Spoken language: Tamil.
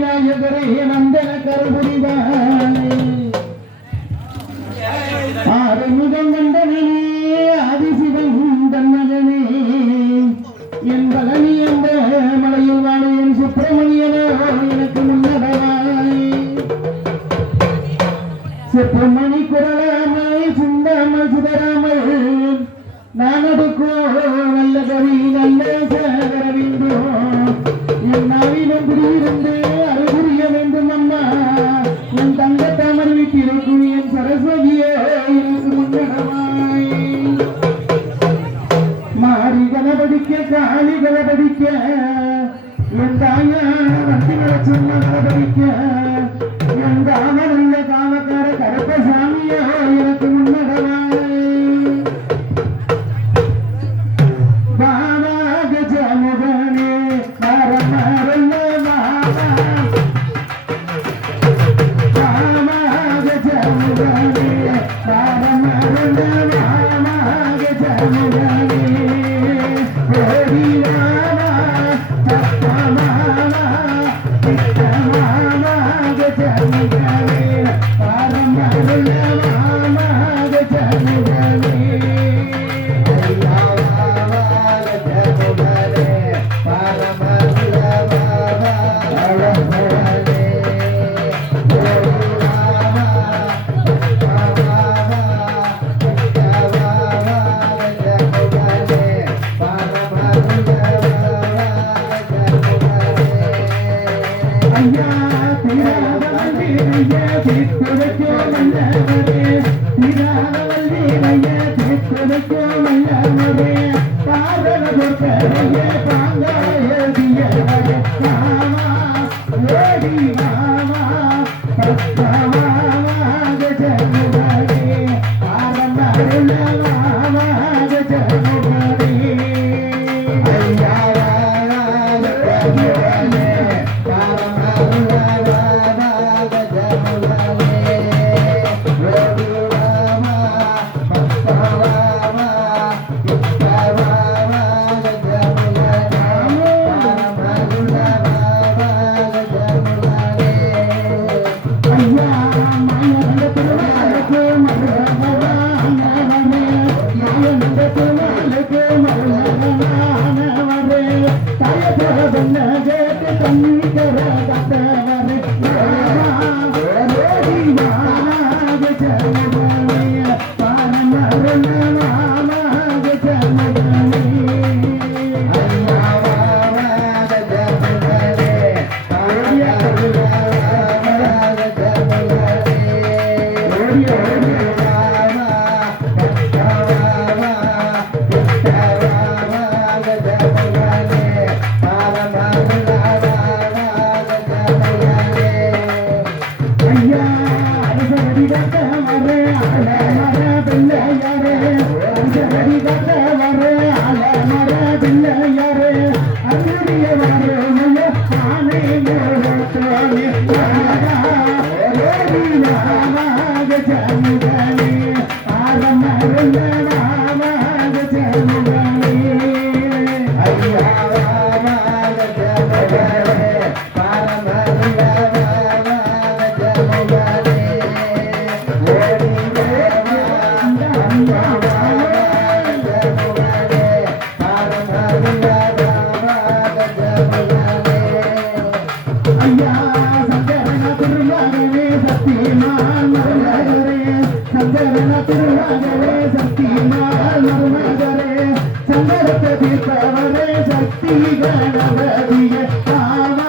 விநாயகரே நந்தன கருபுரிதானே ஆறுமுகம் கண்டனே அதிசிவம் தன்னகனே என் பலனி என்ற மலையில் வாழும் என் சுப்பிரமணியனோ எனக்கு முன்னடவாய் சுப்பிரமணி குரலாமாய் சுந்தராமல் சுதராமல் நான் கலபடிக்க காளி கலபடிக்க என் தாயா வண்டி சொன்ன கலபடிக்க என் தாமன் Marina minha நாதரே சக்தி நாதரே சங்கரத்தை தீர்ப்பவரே சக்தி கணபதிய ராமா